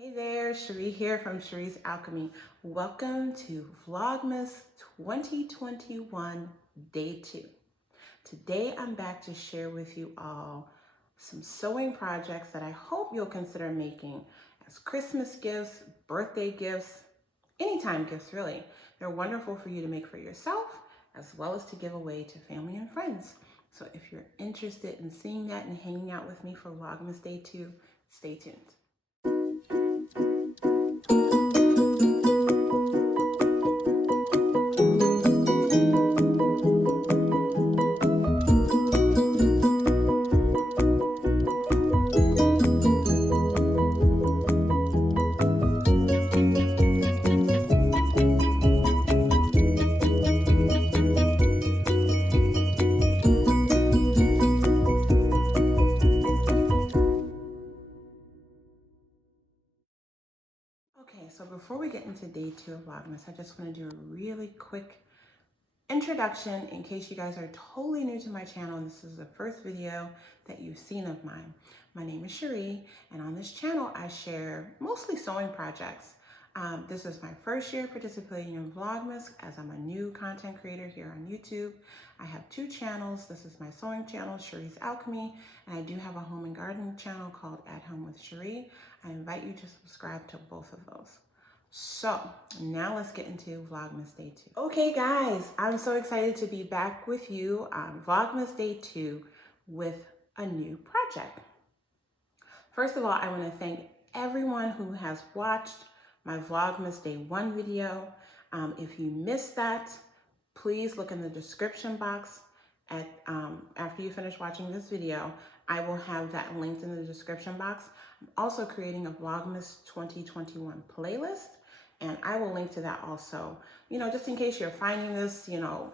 Hey there, Cherie here from Cherie's Alchemy. Welcome to Vlogmas 2021 Day 2. Today I'm back to share with you all some sewing projects that I hope you'll consider making as Christmas gifts, birthday gifts, anytime gifts really. They're wonderful for you to make for yourself as well as to give away to family and friends. So if you're interested in seeing that and hanging out with me for Vlogmas Day 2, stay tuned. Okay, so before we get into Day 2 of Vlogmas, I just want to do a really quick introduction in case you guys are totally new to my channel and this is the first video that you've seen of mine. My name is Cherie, and on this channel I share mostly sewing projects. This is my first year participating in Vlogmas as I'm a new content creator here on YouTube. I have 2 channels. This is my sewing channel, Cherie's Alchemy, and I do have a home and garden channel called At Home with Cherie. I invite you to subscribe to both of those. So now let's get into Vlogmas Day 2. Okay guys, I'm so excited to be back with you on Vlogmas Day 2 with a new project. First of all, I want to thank everyone who has watched my Vlogmas Day 1 video. If you missed that, please look in the description box after you finish watching this video. I will have that linked in the description box. I'm also creating a Vlogmas 2021 playlist, and I will link to that also, just in case you're finding this,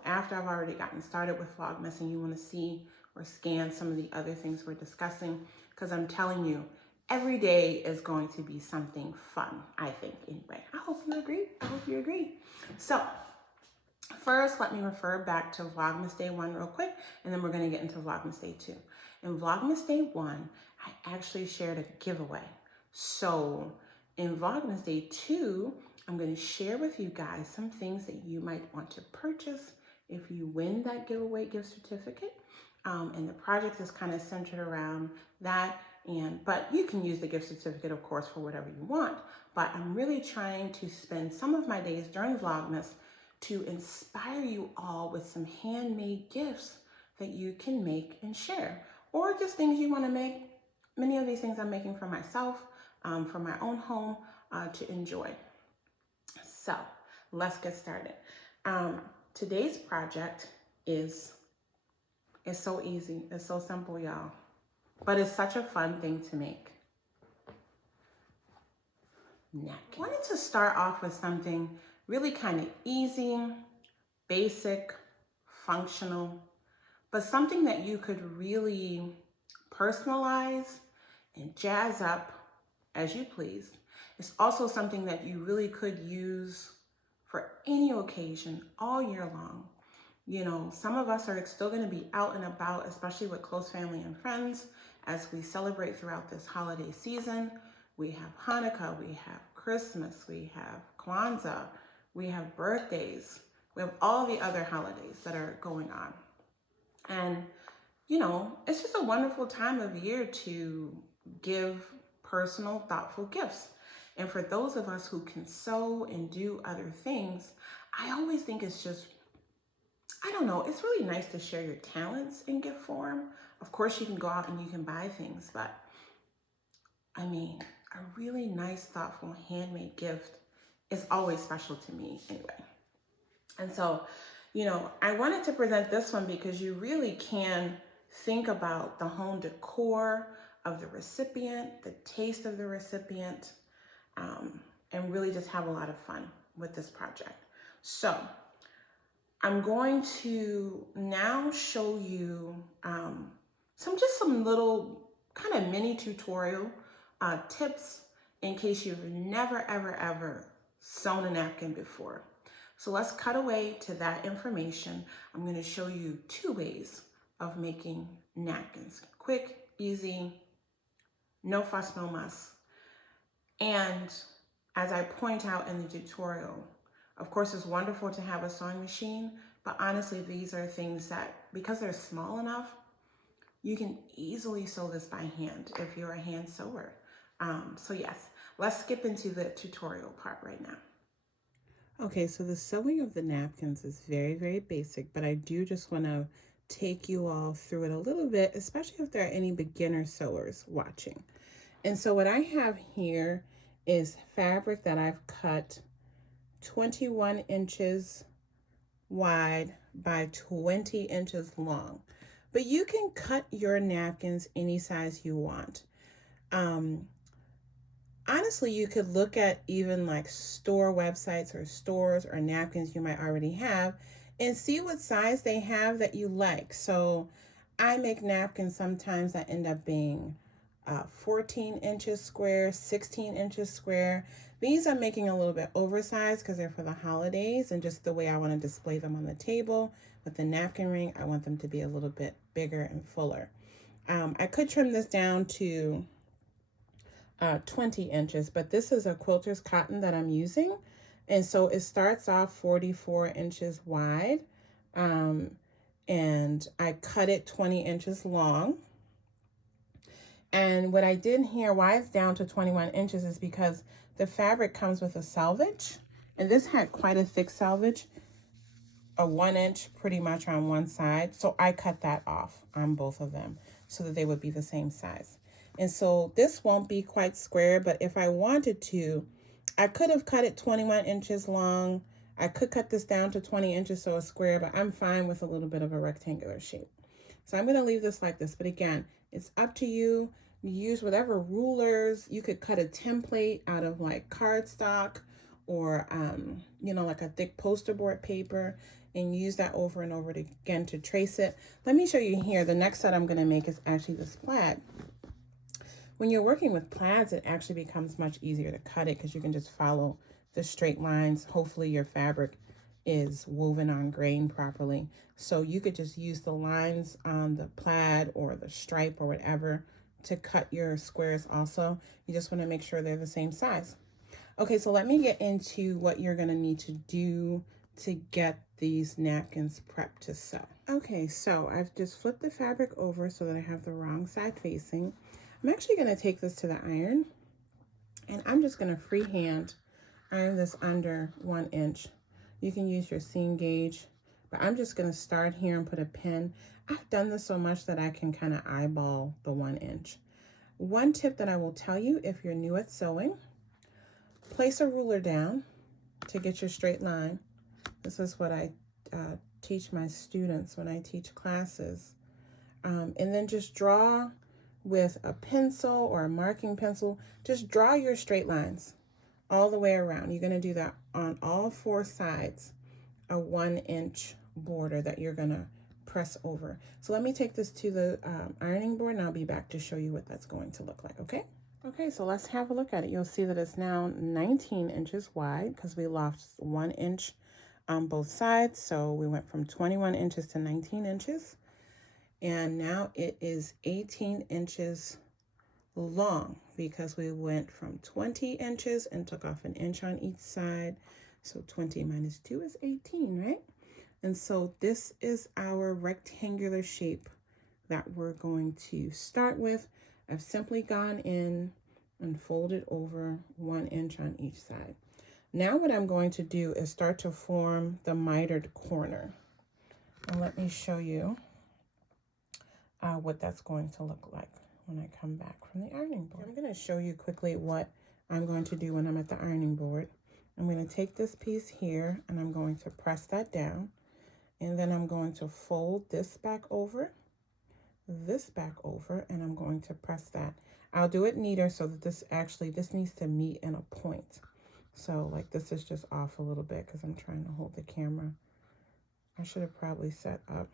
after I've already gotten started with Vlogmas and you want to see or scan some of the other things we're discussing, because I'm telling you, every day is going to be something fun, I think, anyway. I hope you agree. So first, let me refer back to Vlogmas Day 1 real quick, and then we're going to get into Vlogmas Day 2. In Vlogmas Day 1, I actually shared a giveaway. So in Vlogmas Day 2, I'm going to share with you guys some things that you might want to purchase if you win that giveaway gift certificate. And the project is kind of centered around that. But you can use the gift certificate, of course, for whatever you want. But I'm really trying to spend some of my days during Vlogmas to inspire you all with some handmade gifts that you can make and share, or just things you want to make. Many of these things I'm making for myself, for my own home, to enjoy. So let's get started. Today's project is so easy. It's so simple, y'all, but it's such a fun thing to make. Napkin. I wanted to start off with something really kind of easy, basic, functional, but something that you could really personalize and jazz up as you please. It's also something that you really could use for any occasion all year long. Some of us are still going to be out and about, especially with close family and friends, as we celebrate throughout this holiday season. We have Hanukkah, we have Christmas, we have Kwanzaa, we have birthdays, we have all the other holidays that are going on. And, it's just a wonderful time of year to give personal, thoughtful gifts. And for those of us who can sew and do other things, I always think it's just, it's really nice to share your talents in gift form. Of course, you can go out and you can buy things, but a really nice, thoughtful, handmade gift is always special to me anyway. And so, I wanted to present this one because you really can think about the home decor of the recipient, the taste of the recipient, and really just have a lot of fun with this project. So I'm going to now show you some little kind of mini tutorial tips in case you've never, ever sewn a napkin before. So let's cut away to that information. I'm going to show you 2 ways of making napkins. Quick, easy, no fuss, no muss. And as I point out in the tutorial, of course, it's wonderful to have a sewing machine, but honestly, these are things that, because they're small enough, you can easily sew this by hand if you're a hand sewer. So yes, let's skip into the tutorial part right now. Okay, so the sewing of the napkins is very, very basic, but I do just want to take you all through it a little bit, especially if there are any beginner sewers watching. And so what I have here is fabric that I've cut 21 inches wide by 20 inches long. But you can cut your napkins any size you want. Honestly, you could look at even like store websites or stores or napkins you might already have and see what size they have that you like. So I make napkins sometimes that end up being 14 inches square, 16 inches square. These I'm making a little bit oversized because they're for the holidays and just the way I want to display them on the table with the napkin ring. I want them to be a little bit bigger and fuller. I could trim this down to 20 inches, but this is a quilter's cotton that I'm using. And so it starts off 44 inches wide. And I cut it 20 inches long. And what I did here, why it's down to 21 inches, is because the fabric comes with a selvage. And this had quite a thick selvage, a 1 inch pretty much on one side. So I cut that off on both of them so that they would be the same size. And so this won't be quite square, but if I wanted to, I could have cut it 21 inches long. I could cut this down to 20 inches so it's square, but I'm fine with a little bit of a rectangular shape. So I'm going to leave this like this. But again, it's up to you. You use whatever rulers. You could cut a template out of like cardstock or, you know, like a thick poster board paper and use that over and over again to trace it. Let me show you here. The next set I'm going to make is actually this plaid. When you're working with plaids, it actually becomes much easier to cut it because you can just follow the straight lines. Hopefully your fabric is woven on grain properly. So you could just use the lines on the plaid or the stripe or whatever to cut your squares also. You just want to make sure they're the same size. Okay, so let me get into what you're going to need to do to get these napkins prepped to sew. Okay, so I've just flipped the fabric over so that I have the wrong side facing. I'm actually going to take this to the iron and I'm just going to freehand iron this under 1 inch. You can use your seam gauge, but I'm just going to start here and put a pin. I've done this so much that I can kind of eyeball the 1 inch. One tip that I will tell you if you're new at sewing, place a ruler down to get your straight line. This is what I teach my students when I teach classes. And then just draw with a pencil or a marking pencil. Just draw your straight lines all the way around. You're going to do that on all 4 sides, a 1 inch border that you're going to press over. So let me take this to the ironing board and I'll be back to show you what that's going to look like, okay? Okay, so let's have a look at it. You'll see that it's now 19 inches wide because we lost 1 inch on both sides. So we went from 21 inches to 19 inches. And now it is 18 inches long because we went from 20 inches and took off 1 inch on each side. So 20 minus 2 is 18, right? And so this is our rectangular shape that we're going to start with. I've simply gone in and folded over 1 inch on each side. Now what I'm going to do is start to form the mitered corner. And let me show you what that's going to look like when I come back from the ironing board. I'm going to show you quickly what I'm going to do when I'm at the ironing board. I'm going to take this piece here and I'm going to press that down, and then I'm going to fold this back over, and I'm going to press that. I'll do it neater so that this needs to meet in a point. So like this is just off a little bit because I'm trying to hold the camera. I should have probably set up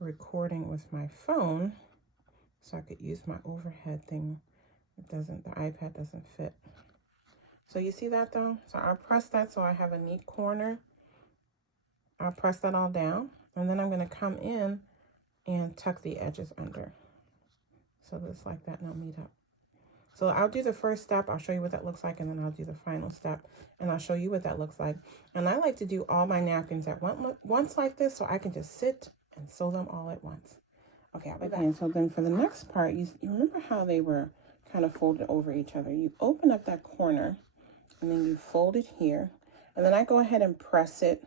recording with my phone so I could use my overhead thing. The iPad doesn't fit. So you see that though? So I'll press that so I have a neat corner. I'll press that all down, and then I'm going to come in and tuck the edges under. So just like that, and I'll meet up. So I'll do the first step, I'll show you what that looks like, and then I'll do the final step, and I'll show you what that looks like. And I like to do all my napkins at once like this, so I can just sit and sew them all at once. Okay, I'll be back. And so then for the next part, you remember how they were kind of folded over each other. You open up that corner, and then you fold it here. And then I go ahead and press it.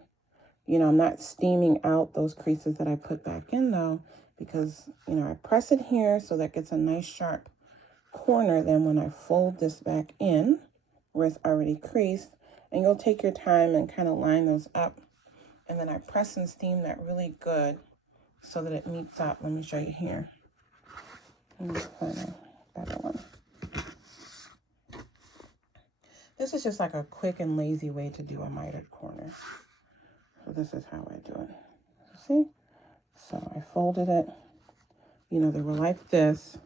You know, I'm not steaming out those creases that I put back in though, because, you know, I press it here so that gets a nice sharp corner. Then when I fold this back in where it's already creased, and you'll take your time and kind of line those up. And then I press and steam that really good so that it meets up. Let me show you here. Let me find a better one. This is just like a quick and lazy way to do a mitered corner. So this is how I do it. See? So I folded it. You know, they were like this.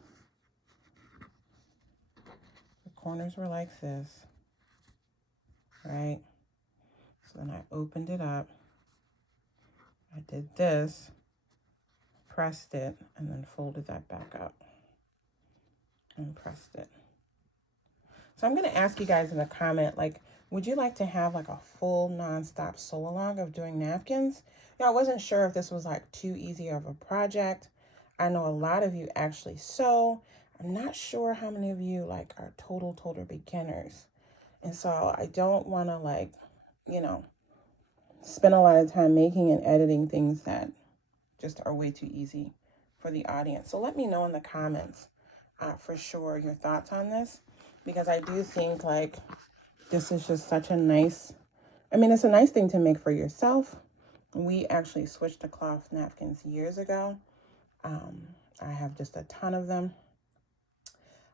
The corners were like this. Right? So then I opened it up. I did this, pressed it, and then folded that back up and pressed it. So I'm going to ask you guys in the comment, like, would you like to have like a full nonstop sew along of doing napkins? You know, I wasn't sure if this was like too easy of a project. I know a lot of you actually sew. I'm not sure how many of you like are total beginners. And so I don't want to like, you know, spend a lot of time making and editing things that just are way too easy for the audience. So let me know in the comments for sure your thoughts on this, because I do think like this is just such a nice, I mean, it's a nice thing to make for yourself. We actually switched to cloth napkins years ago. I have just a ton of them,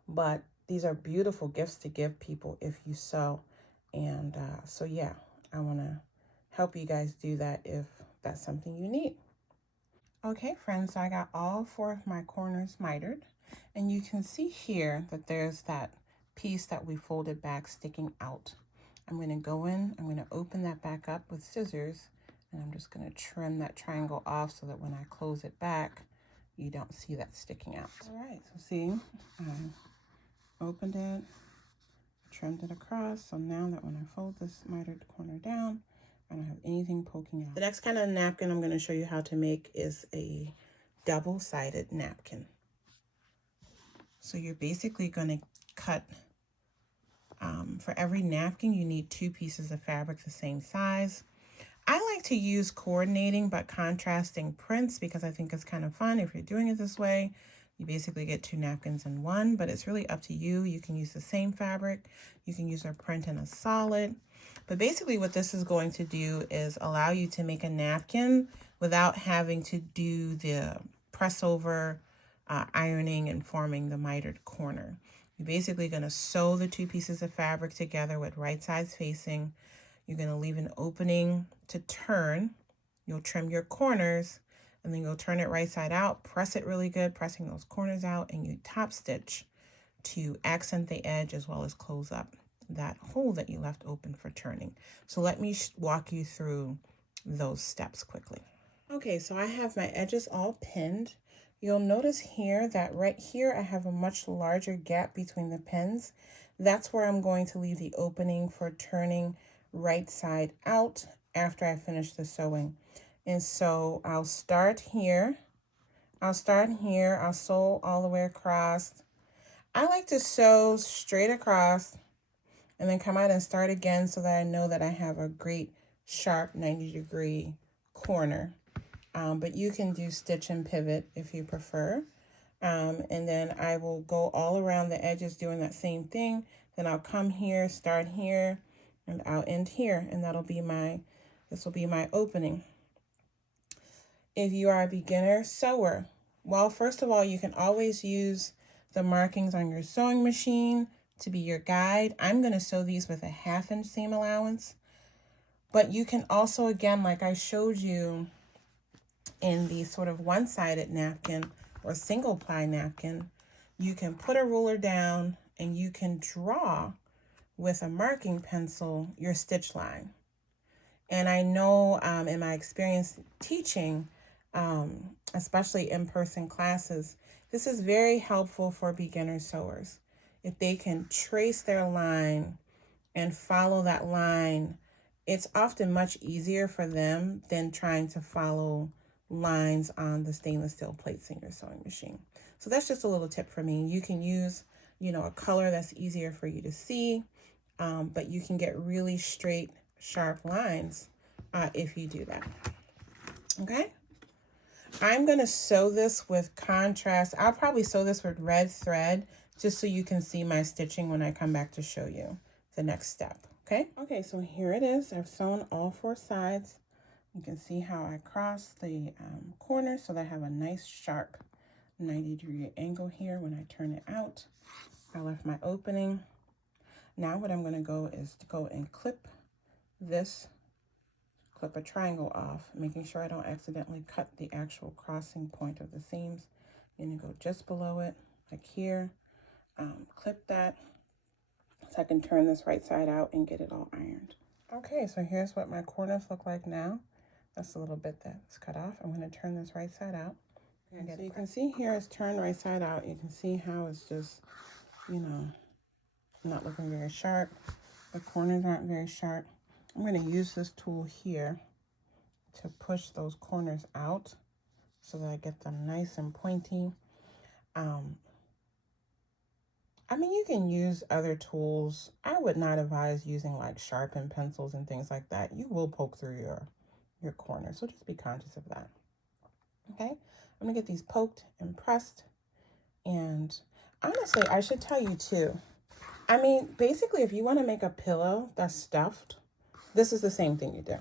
but these are beautiful gifts to give people if you sew. And so yeah, I want to help you guys do that if that's something you need. Okay, friends, so I got all 4 of my corners mitered, and you can see here that there's that piece that we folded back sticking out. I'm going to go in, I'm going to open that back up with scissors, and I'm just going to trim that triangle off so that when I close it back, you don't see that sticking out. All right, so see, I opened it, trimmed it across, so now that when I fold this mitered corner down, I don't have anything poking out. The next kind of napkin I'm going to show you how to make is a double-sided napkin. So you're basically going to cut, for every napkin, you need 2 pieces of fabric the same size. I like to use coordinating but contrasting prints because I think it's kind of fun. If you're doing it this way, you basically get 2 napkins in one, but it's really up to you. You can use the same fabric. You can use a print in a solid. But basically what this is going to do is allow you to make a napkin without having to do the press over, ironing and forming the mitered corner. You're basically going to sew the 2 pieces of fabric together with right sides facing. You're going to leave an opening to turn. You'll trim your corners, and then you'll turn it right side out, press it really good, pressing those corners out, and you top stitch to accent the edge as well as close up that hole that you left open for turning. So let me walk you through those steps quickly. Okay, so I have my edges all pinned. You'll notice here that right here I have a much larger gap between the pins. That's where I'm going to leave the opening for turning right side out after I finish the sewing. And so I'll start here. I'll sew all the way across. I like to sew straight across and then come out and start again so that I know that I have a great sharp 90-degree corner. But you can do stitch and pivot if you prefer. And then I will go all around the edges doing that same thing. Then I'll come here, start here, and I'll end here. And this will be my opening. If you are a beginner sewer, well, first of all, you can always use the markings on your sewing machine to be your guide. I'm going to sew these with a 1/2 inch seam allowance. But you can also, again, like I showed you in the sort of one-sided napkin or single ply napkin, you can put a ruler down and you can draw with a marking pencil your stitch line. And I know in my experience teaching, especially in-person classes, this is very helpful for beginner sewers. if they can trace their line and follow that line, it's often much easier for them than trying to follow lines on the stainless steel plates in your sewing machine. So that's just a little tip for me. You can use, a color that's easier for you to see, but you can get really straight, sharp lines if you do that. Okay? I'm going to sew this with contrast. I'll probably sew this with red thread just so you can see my stitching when I come back to show you the next step. Okay? Okay, so here it is. I've sewn all 4 sides. You can see how I cross the corners so that I have a nice sharp 90-degree angle here when I turn it out. I left my opening. Now what I'm going to go is to go and clip a triangle off, making sure I don't accidentally cut the actual crossing point of the seams. I'm going to go just below it, like here, clip that so I can turn this right side out and get it all ironed. Okay, so here's what my corners look like now. That's a little bit that's cut off. I'm going to turn this right side out. Okay, so you can see here it's turned right side out. You can see how it's just, not looking very sharp. The corners aren't very sharp. I'm going to use this tool here to push those corners out so that I get them nice and pointy. I mean, you can use other tools. I would not advise using like sharpened pencils and things like that. You will poke through your corners, so just be conscious of that. Okay, I'm gonna get these poked and pressed. And honestly, I should tell you too, I mean, basically, if you want to make a pillow that's stuffed, this is the same thing you do.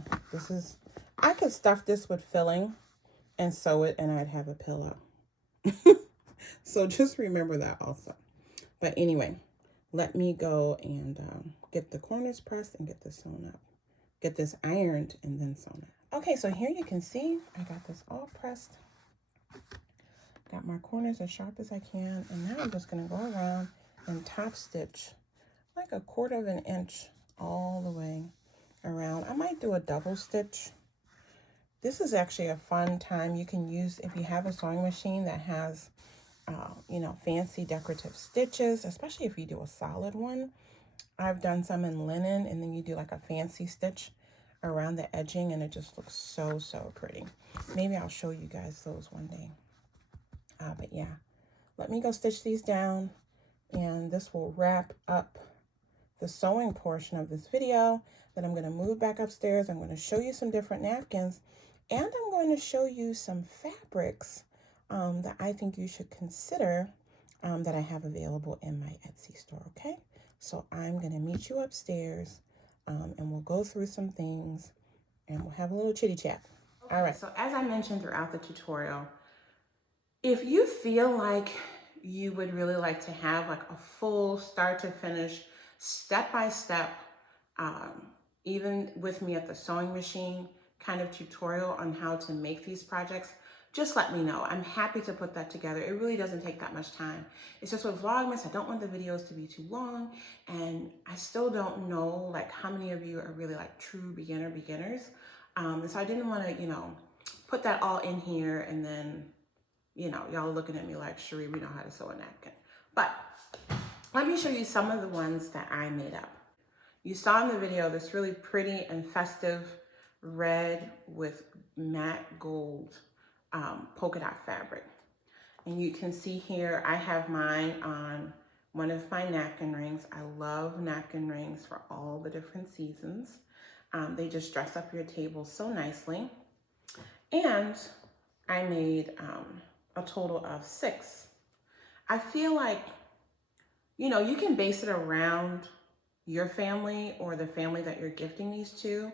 I could stuff this with filling and sew it and I'd have a pillow. So just remember that also. But anyway, let me go and get the corners pressed and get this sewn up. Get this ironed and then sewn up. Okay, so here you can see I got this all pressed. Got my corners as sharp as I can. And now I'm just going to go around and top stitch like 1/4 of an inch all the way around. I might do a double stitch. This is actually a fun time you can use if you have a sewing machine that has fancy decorative stitches, especially if you do a solid one. I've done some in linen, and then you do like a fancy stitch around the edging, and it just looks so, so pretty. Maybe I'll show you guys those one day. But yeah, let me go stitch these down, and this will wrap up the sewing portion of this video. Then I'm going to move back upstairs. I'm going to show you some different napkins, and I'm going to show you some fabrics that I think you should consider that I have available in my Etsy store, okay? So I'm going to meet you upstairs, and we'll go through some things, and we'll have a little chitty chat. Okay, all right. So as I mentioned throughout the tutorial, if you feel like you would really like to have like a full start to finish, step-by-step, even with me at the sewing machine kind of tutorial on how to make these projects, just let me know. I'm happy to put that together. It really doesn't take that much time. It's just with Vlogmas, I don't want the videos to be too long, and I still don't know like how many of you are really like true beginners. And so I didn't want to, put that all in here and then, y'all looking at me like, Cherie, we know how to sew a napkin. But let me show you some of the ones that I made up. You saw in the video this really pretty and festive red with matte gold polka dot fabric. And you can see here, I have mine on one of my napkin rings. I love napkin rings for all the different seasons. They just dress up your table so nicely. And I made a total of 6. I feel like, you can base it around your family or the family that you're gifting these to.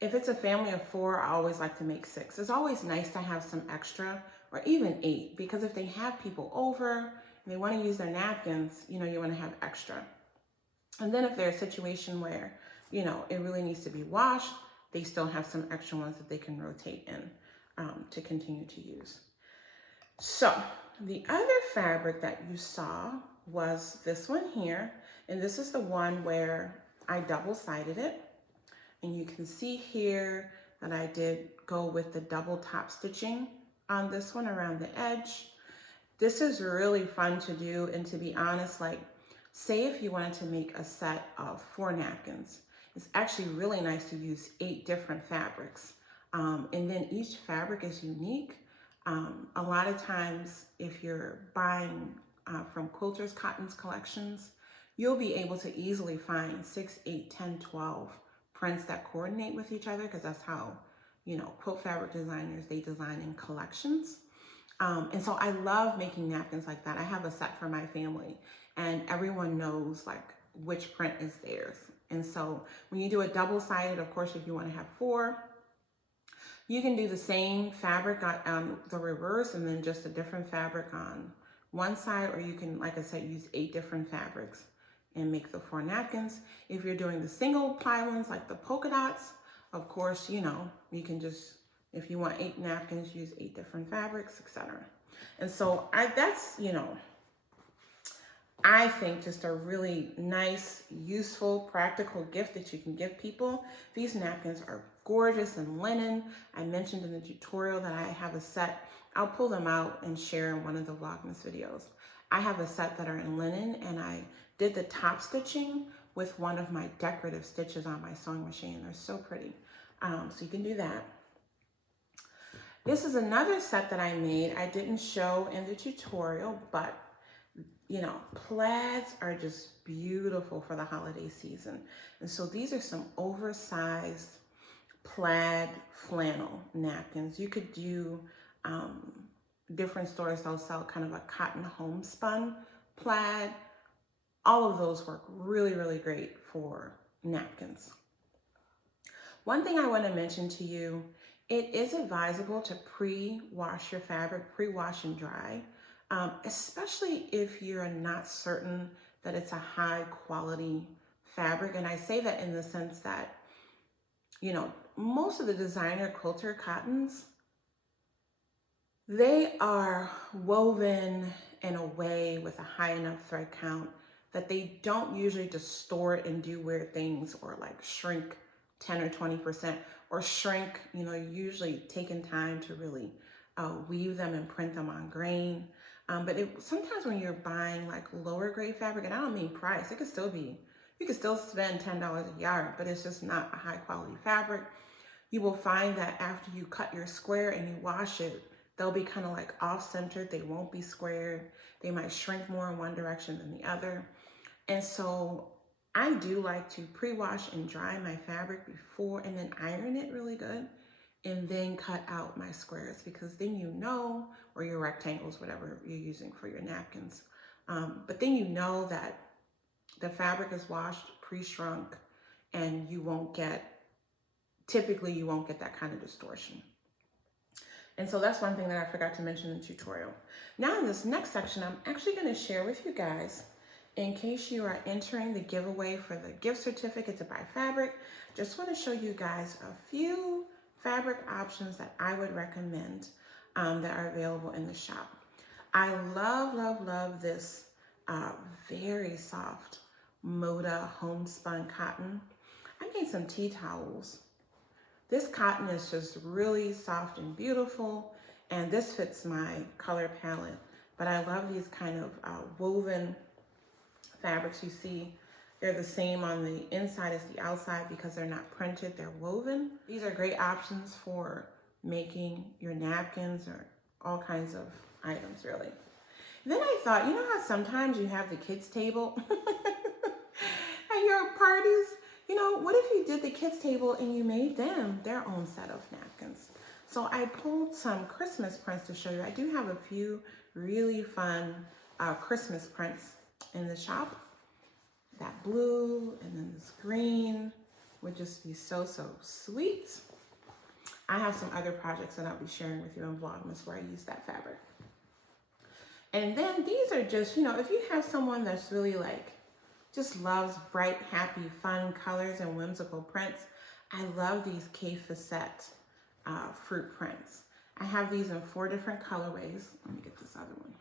If it's a family of 4, I always like to make 6. It's always nice to have some extra, or even 8, because if they have people over and they want to use their napkins, you want to have extra. And then if there's a situation where, it really needs to be washed, they still have some extra ones that they can rotate in to continue to use. So the other fabric that you saw was this one here. And this is the one where I double-sided it. And you can see here that I did go with the double top stitching on this one around the edge. This is really fun to do. And to be honest, like Say if you wanted to make a set of 4 napkins, it's actually really nice to use 8 different fabrics. And then each fabric is unique. A lot of times if you're buying from quilters, cottons collections, you'll be able to easily find 6, 8, 10, 12 prints that coordinate with each other, because that's how, you know, quilt fabric designers, they design in collections. And so I love making napkins like that. I have a set for my family and everyone knows like which print is theirs. And so when you do a double-sided, of course, if you want to have 4, you can do the same fabric on the reverse and then just a different fabric on one side, or you can, like I said, use 8 different fabrics and make the 4 napkins. If you're doing the single ply ones like the polka dots, of course, you know, you can just, if you want 8 napkins, use 8 different fabrics, etc. And so that's, you know, I think just a really nice, useful, practical gift that you can give people. These napkins are gorgeous in linen. I mentioned in the tutorial that I have a set. I'll pull them out and share in one of the Vlogmas videos. I have a set that are in linen, and I did the top stitching with one of my decorative stitches on my sewing machine. They're so pretty. So you can do that. This is another set that I made. I didn't show in the tutorial, but you know, plaids are just beautiful for the holiday season. And so these are some oversized plaid flannel napkins. You could do different stores, they'll sell kind of a cotton homespun plaid. All of those work really, really great for napkins. One thing I want to mention to you, it is advisable to pre-wash your fabric, pre-wash and dry. Especially if you're not certain that it's a high quality fabric. And I say that in the sense that, you know, most of the designer quilter cottons, they are woven in a way with a high enough thread count that they don't usually distort and do weird things or like shrink 10 or 20% or shrink, you know, usually taking time to really weave them and print them on grain. But sometimes when you're buying like lower grade fabric, and I don't mean price, it could still be, you could still spend $10 a yard, but it's just not a high quality fabric. You will find that after you cut your square and you wash it, they'll be kind of like off-centered. They won't be squared. They might shrink more in one direction than the other. And so I do like to pre-wash and dry my fabric before, and then iron it really good, and then cut out my squares, because then you know, or your rectangles, whatever you're using for your napkins. But then you know that the fabric is washed, pre-shrunk, and you won't get, typically you won't get that kind of distortion. And so that's one thing that I forgot to mention in the tutorial. Now in this next section, I'm actually going to share with you guys, in case you are entering the giveaway for the gift certificate to buy fabric, just want to show you guys a few fabric options that I would recommend that are available in the shop. I love, love, love this very soft Moda homespun cotton. I made some tea towels. This cotton is just really soft and beautiful, and this fits my color palette. But I love these kind of woven fabrics. You see, they're the same on the inside as the outside because they're not printed, they're woven. These are great options for making your napkins or all kinds of items, really. Then I thought, you know how sometimes you have the kids' table at your parties? You know, what if you did the kids' table and you made them their own set of napkins? So I pulled some Christmas prints to show you. I do have a few really fun Christmas prints in the shop. That blue and then this green would just be so, so sweet. I have some other projects that I'll be sharing with you in Vlogmas where I use that fabric. And then these are just, you know, if you have someone that's really like, just loves bright, happy, fun colors and whimsical prints, I love these K Facette fruit prints. I have these in 4 different colorways. Let me get this other one.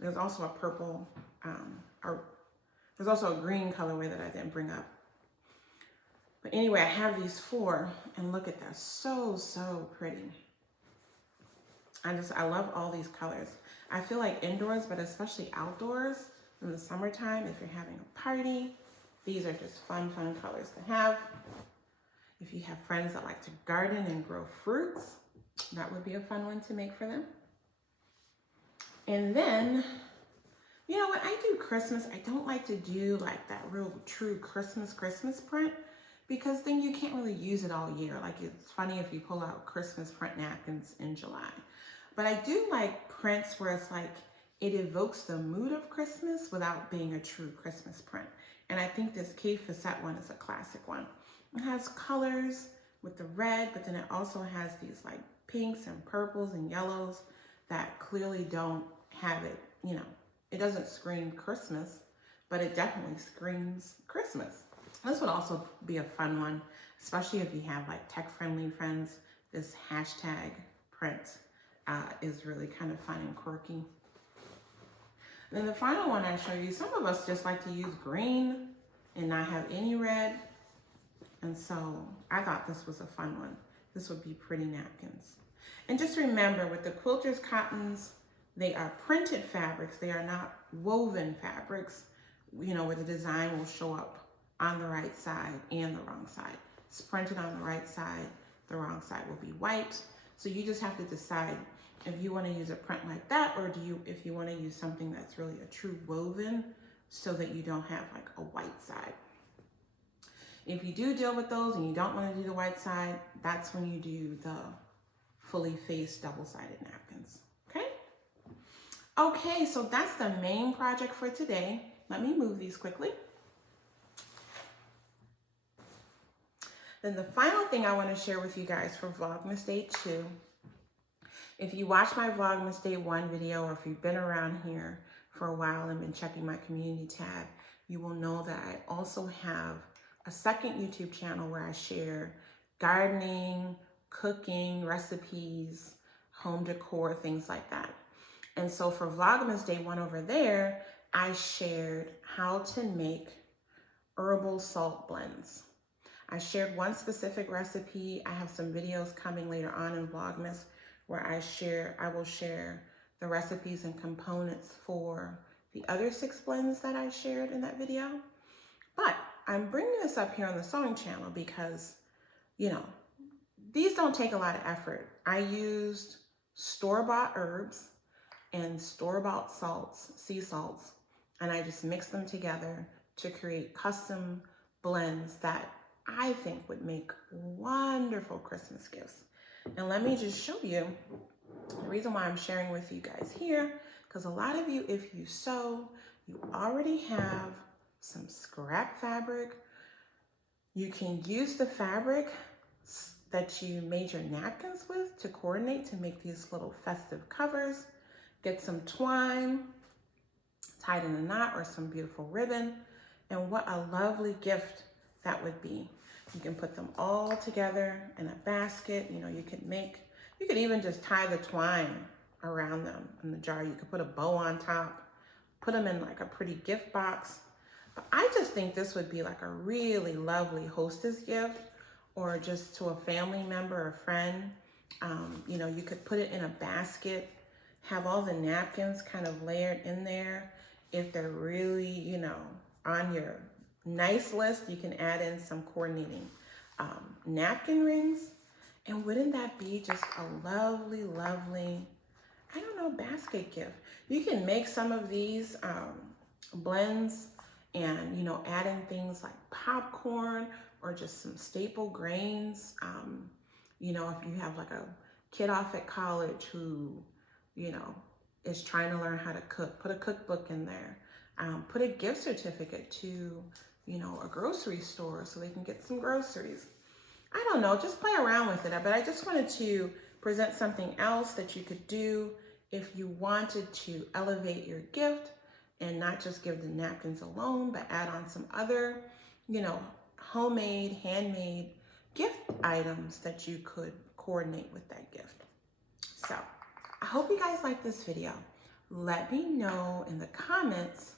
There's also a purple, there's also a green colorway that I didn't bring up. But anyway, I have these 4, and look at that, so, so pretty. I love all these colors. I feel like indoors, but especially outdoors, in the summertime if you're having a party. These are just fun colors to have. If you have friends that like to garden and grow fruits, that would be a fun one to make for them. And then, you know, when I do Christmas, I don't like to do like that real true Christmas print, because then you can't really use it all year. Like, it's funny if you pull out Christmas print napkins in July. But I do like prints where it's like, it evokes the mood of Christmas without being a true Christmas print. And I think this Kate Facette one is a classic one. It has colors with the red, but then it also has these like pinks and purples and yellows that clearly don't have it, you know, it doesn't scream Christmas, but it definitely screams Christmas. This would also be a fun one, especially if you have like tech-friendly friends. This hashtag print is really kind of fun and quirky. And then the final one I show you, some of us just like to use green and not have any red. And so I thought this was a fun one. This would be pretty napkins. And just remember, with the quilters cottons, they are printed fabrics. They are not woven fabrics, you know, where the design will show up on the right side and the wrong side. It's printed on the right side, the wrong side will be white. So you just have to decide if you want to use a print like that, or if you want to use something that's really a true woven, so that you don't have like a white side. If you do deal with those and you don't want to do the white side, that's when you do the fully faced double-sided napkins. Okay, so that's the main project for today. Let me move these quickly. Then the final thing I want to share with you guys for Vlogmas Day 2. If you watched my Vlogmas Day 1 video, or if you've been around here for a while and been checking my community tab, you will know that I also have a second YouTube channel where I share gardening, cooking, recipes, home decor, things like that. And so for Vlogmas Day 1 over there, I shared how to make herbal salt blends. I shared one specific recipe. I have some videos coming later on in Vlogmas where I will share the recipes and components for the other 6 blends that I shared in that video. But I'm bringing this up here on the sewing channel because, you know, these don't take a lot of effort. I used store-bought herbs and store-bought salts, sea salts, and I just mixed them together to create custom blends that I think would make wonderful Christmas gifts. And let me just show you the reason why I'm sharing with you guys here, because a lot of you, if you sew, you already have some scrap fabric. You can use the fabric that you made your napkins with to coordinate to make these little festive covers. Get some twine tied in a knot or some beautiful ribbon. And what a lovely gift that would be. You can put them all together in a basket. You know, you could even just tie the twine around them in the jar. You could put a bow on top, put them in like a pretty gift box. But I just think this would be like a really lovely hostess gift, or just to a family member or friend. You know, you could put it in a basket, have all the napkins kind of layered in there. If they're really, you know, on your nice list, you can add in some coordinating napkin rings. And wouldn't that be just a lovely, lovely, I don't know, basket gift? You can make some of these blends and, you know, add in things like popcorn or just some staple grains. You know, if you have like a kid off at college who, you know, is trying to learn how to cook, put a cookbook in there. Put a gift certificate to, you know, a grocery store so they can get some groceries. I don't know, just play around with it. But I just wanted to present something else that you could do if you wanted to elevate your gift and not just give the napkins alone, but add on some other, you know, homemade, handmade gift items that you could coordinate with that gift. So I hope you guys like this video. Let me know in the comments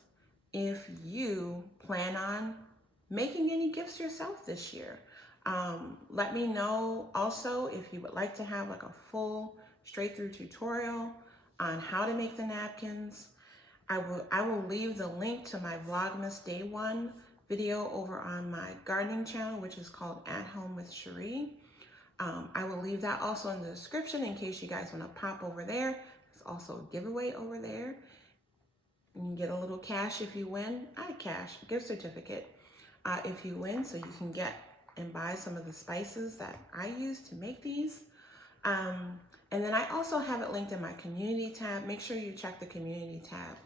if you plan on making any gifts yourself this year. Let me know also if you would like to have like a full straight through tutorial on how to make the napkins. I will leave the link to my Vlogmas Day 1 video over on my gardening channel, which is called At Home with Cherie. I will leave that also in the description in case you guys want to pop over there. There's also a giveaway over there. You can get a little cash if you win. Cash, gift certificate if you win, so you can get and buy some of the spices that I use to make these. And then I also have it linked in my community tab. Make sure you check the community tab.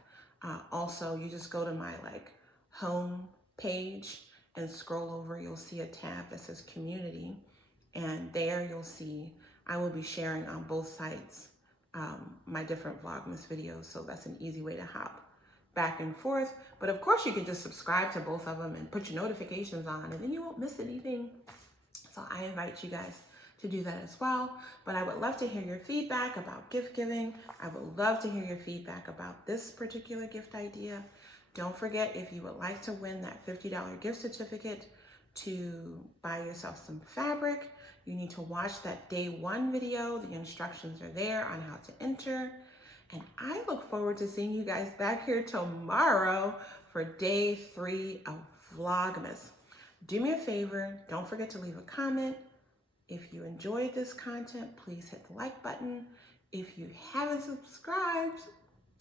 Also, you just go to my home page and scroll over. You'll see a tab that says community, and there you'll see I will be sharing on both sites my different Vlogmas videos. So that's an easy way to hop back and forth. But of course, you can just subscribe to both of them and put your notifications on, and then you won't miss anything. So I invite you guys to do that as well. But I would love to hear your feedback about gift giving. I would love to hear your feedback about this particular gift idea. Don't forget, if you would like to win that $50 gift certificate to buy yourself some fabric, you need to watch that Day 1 video. The instructions are there on how to enter. And I look forward to seeing you guys back here tomorrow for Day 3 of Vlogmas. Do me a favor, don't forget to leave a comment. If you enjoyed this content, please hit the like button. If you haven't subscribed,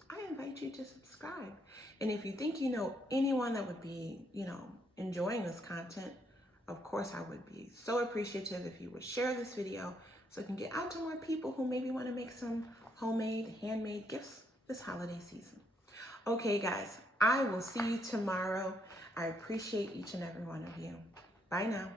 I invite you to subscribe. And if you think you know anyone that would be, enjoying this content, of course I would be so appreciative if you would share this video so it can get out to more people who maybe want to make some homemade, handmade gifts this holiday season. Okay, guys, I will see you tomorrow. I appreciate each and every one of you. Bye now.